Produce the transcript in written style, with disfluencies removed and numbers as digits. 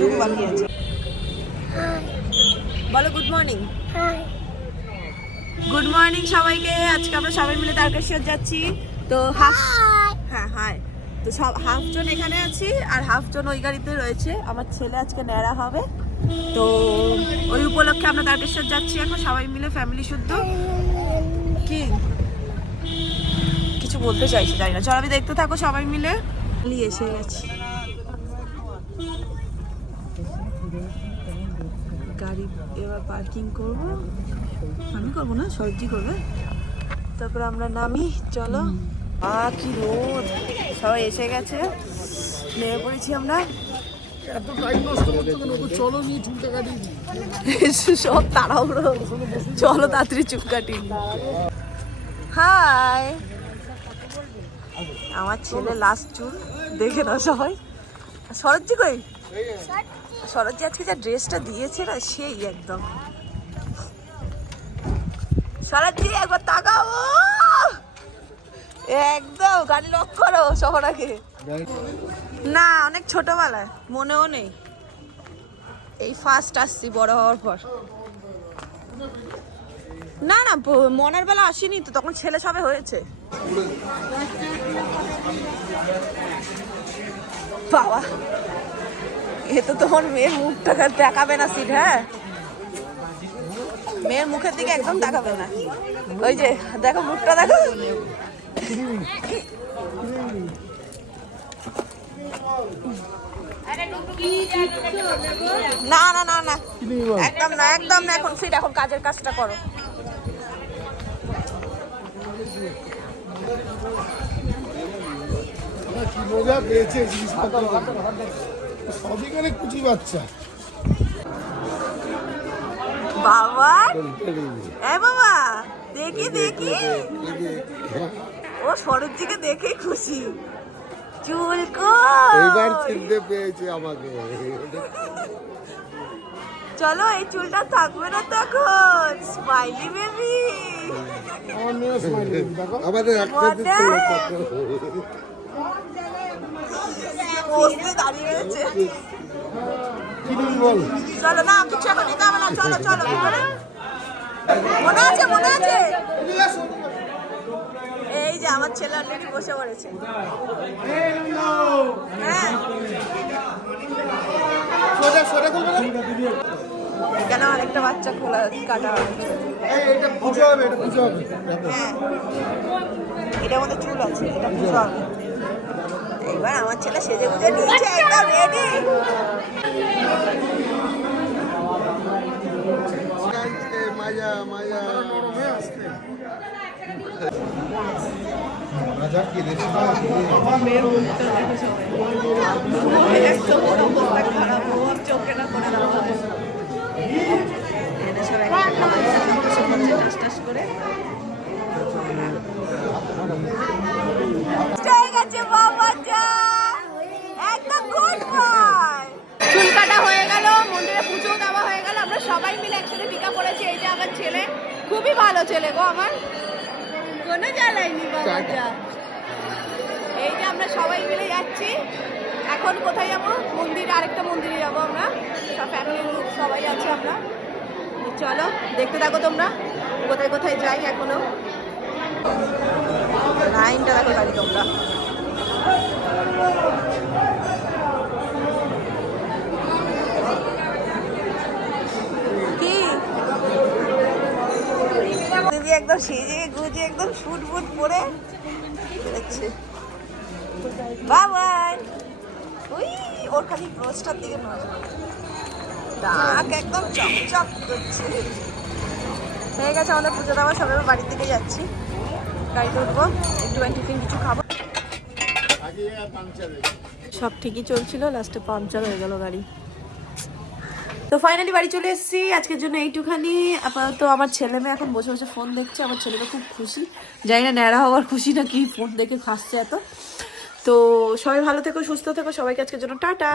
এইটুকু বাকি আছে। বলো গুড মর্নিং। গুড মর্নিং সবাইকে। আজকে আমরা সবাই মিলে তারকেশ্বর যাচ্ছি। তো হাই তো সব হাফজন এখানে আছি আর হাফজন ওই গাড়িতে রয়েছে। আমার ছেলে আজকে ন্যাড়া হবে, তো ওই উপলক্ষে আমরা তারকেশ্বর যাচ্ছি এখন সবাই মিলে, ফ্যামিলি শুদ্ধ। কি কিছু বলতে চাইছি জানি না, চল আমি দেখতে থাকো সবাই মিলে। এসে গেছি, গাড়ি এবার পার্কিং করবো। আমি করবো না, সবজি করবে। তারপরে আমরা নামি, চলো। কি রোদ, সবাই এসে গেছে, নেমে পড়েছি আমরা। সব তাড়াহুড়ো, চলো তাড়াতাড়ি চুপ কাটি। হাই, আমার ছেলে লাস্ট চুল দেখে নাও সবাই। শরৎজি কই? শরৎজি আজকে যা ড্রেসটা দিয়েছে না, সেই একদম। শরৎজি একবার তাকাও, একদম গাড়ি লক করো সবার আগে। না, অনেক ছোটবেলায়, মনেও নেই। এই ফার্স্ট আসছি বড় হওয়ার পর। না না, মনের বেলা আসিনি তো, তখন ছেলে সবে হয়েছে। বাবা, এ তো তোমার মেয়ের মুখটা দেখাবে না সিট। হ্যাঁ, মেয়ের মুখের দিকে একদম তাকাবে না। ওই যে দেখো, মুখটা দেখো। না না না না, একদম না, একদম না। এখন ফিট, এখন কাজের কাজটা করো। কি মজা পেয়েছে সবই কুচি বাচ্চা। বাবা, এ বাবা, দেখি দেখি, ও শরৎজিকে দেখেই খুশি। চুল এবার চিনতে পেয়েছে আমাকে। চলো, এই চুলটা থাকবে না তখন। স্মাইলি বেবি, আমাদের দাঁড়িয়ে রয়েছে। বল, চলো না, কিছু এখন নিতে হবে না, চলো চলো। মনে আছে, মনে আছে। এই যে আমার ছেলে অলরেডি বসে পড়েছে। হ্যাঁ, কেন আরেকটা বাচ্চা খোলা কাটা হবে? হ্যাঁ, এটার মধ্যে চুল আছে, এটা পুজো হবে। এইবার আমার ছেলে সেজে গুজে নিয়েছে, একদম রেডি। মাজা মাজা চোখে না করে দেওয়া হবে। করে চুল কাটা হয়ে গেল, মন্দিরে পুজো দেওয়া হয়ে গেল, আমরা সবাই মিলে একসাথে টিকা পড়েছি। এই যে আমার ছেলে, খুবই ভালো ছেলে গো আমার, কোনো জ্বালাইনি বাবা যা। এই যে আমরা সবাই মিলে যাচ্ছি এখন। কোথায় যাবো? মন্দিরে, আরেকটা মন্দিরে যাবো আমরা, সব ফ্যামিলির লোক সবাই আছে আমরা। চলো দেখতে থাকো তোমরা, কোথায় কোথায় যাই এখনো। লাইনটা দেখো গাড়ি তোমরা। কি দিদি একদম সেজে গুজে একদম শুট বুট পরে দেখছে। বাবাই, ওই ওর খালি ব্রোচটার দিকে নজর, দাগ একদম চকচক করছে। হয়ে গেছে আমাদের পুজো দেওয়া, সবাই বাড়ির দিকে যাচ্ছি। গাড়িতে উঠবো, একটু টিফিন কিছু খাবো। সব ঠিকই চলছিল, লাস্টে পাংচার হয়ে গেল গাড়ি। তো ফাইনালি বাড়ি চলে এসেছি। আজকের জন্য এইটুখানি। আপাতত আমার ছেলে মেয়ে এখন বসে বসে ফোন দেখছে। আমার ছেলেটা খুব খুশি, জানি না ন্যাড়া হওয়ার খুশি না কি, ফোন দেখে খাচ্ছে এত। তো সবাই ভালো থেকো, সুস্থ থেকো, সবাইকে আজকের জন্য টাটা।